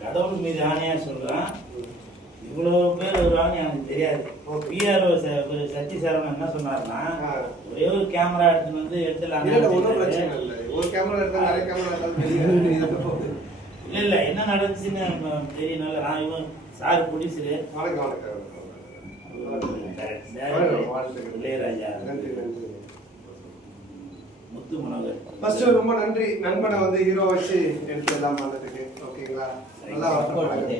கடவுள் மீது ஆணையா சொல்றான். இவ்வளவு பேர் வருவாங்க எனக்கு தெரியாது. பிஆர்ஓ சச்சி சரவணன் என்ன சொன்னாருன்னா, ஒரே ஒரு கேமரா எடுத்துன்னு வந்து எடுத்துலாம். இல்ல என்ன நடந்துச்சுன்னு தெரியனால நான் இவன் சார் புடிச்சிரு இளையராஜா முத்து மனோகர். ஃபர்ஸ்ட் ரொம்ப நன்றி. நண்பனை வந்து ஹீரோ வச்சு எடுத்துலாம் பண்ணதுக்கு. ஓகேங்களா? நல்லா சப்போர்ட் பண்ணேன்.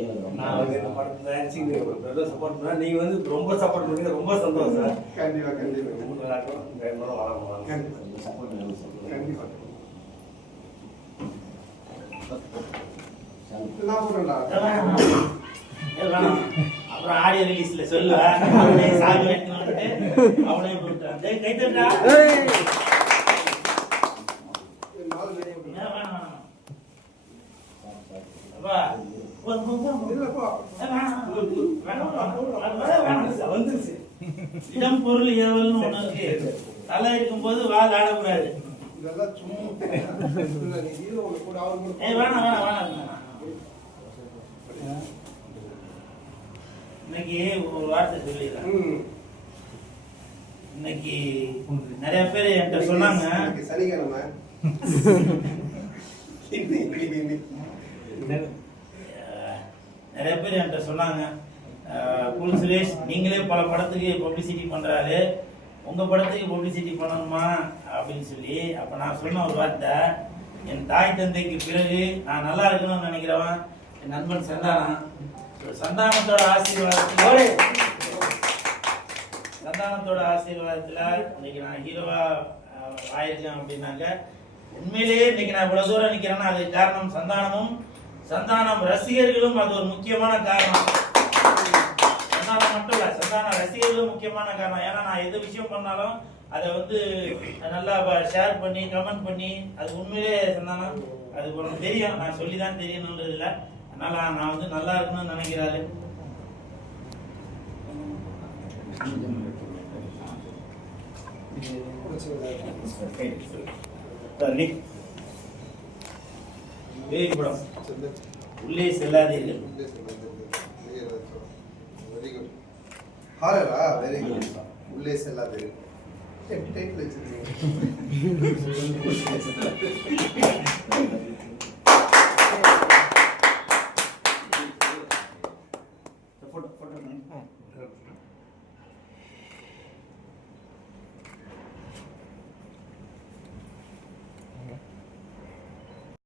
நீங்க வந்து ரொம்ப சப்போர்ட் பண்ணீங்க. ரொம்ப சந்தோஷம் சார். கண்டிப்பா கண்டிப்பா கண்டிப்பா. அப்புறம் ஆடியோ ரிலீஸ்ல சொல்லுவேன். அவனே கூப்பிட்டான். கை தட்டா இடம் பொருள் ஏவல்னு ஒண்ணு இருக்கு. தலை இருக்கும் போது வால் ஆடக்கூடாது. இன்னைக்கு ஒரு வார்த்தை சொல்லிடுறேன். இன்னைக்கு நிறைய பேர் என்கிட்ட சொன்னாங்க, சனிக்கிழமை நிறைய பேர் என்கிட்ட சொன்னாங்க, குல் சுரேஷ் நீங்களே பல படத்துக்கு பப்ளிசிட்டி பண்றாரு, உங்க படத்துக்கு பப்ளிசிட்டி பண்ணணுமா அப்படின்னு சொல்லி. அப்ப நான் சொன்ன ஒரு வார்த்தை, என் தாய் தந்தைக்கு பிறகு நான் நல்லா இருக்கணும்னு நினைக்கிறவன் என் நண்பன் சந்தானம். சந்தானத்தோட ஆசீர்வாதத்துல இன்னைக்கு நான் ஹீரோவா ஆயிருக்கேன். அப்படின்னாக்க உண்மையிலேயே இன்னைக்கு நான் இவ்வளவு தூரம் நிக்கிறேன்னா அதுக்கு காரணம் சந்தானமும் சந்தானம் ரசிகர்களும். அது ஒரு முக்கியமான காரணம். சந்தானம் மட்டும் இல்ல, சந்தான ரசிகர்களும் முக்கியமான காரணம். ஏன்னா நான் எது விஷயம் பண்ணாலும் அதை வந்து நல்லா ஷேர் பண்ணி கமெண்ட் பண்ணி, அது உண்மையிலே சந்தானம் அது உனக்கு தெரியும், நான் சொல்லிதான் தெரியணும்ன்றது இல்லை. அதனால நான் வந்து நல்லா இருக்கணும்னு நினைக்கிறாரு. படம் உள்ளே செல்லாதீர்கள். உள்ளே செல்லாதீர்கள். எப்படி டைட்டில் வச்சிருக்கீங்க?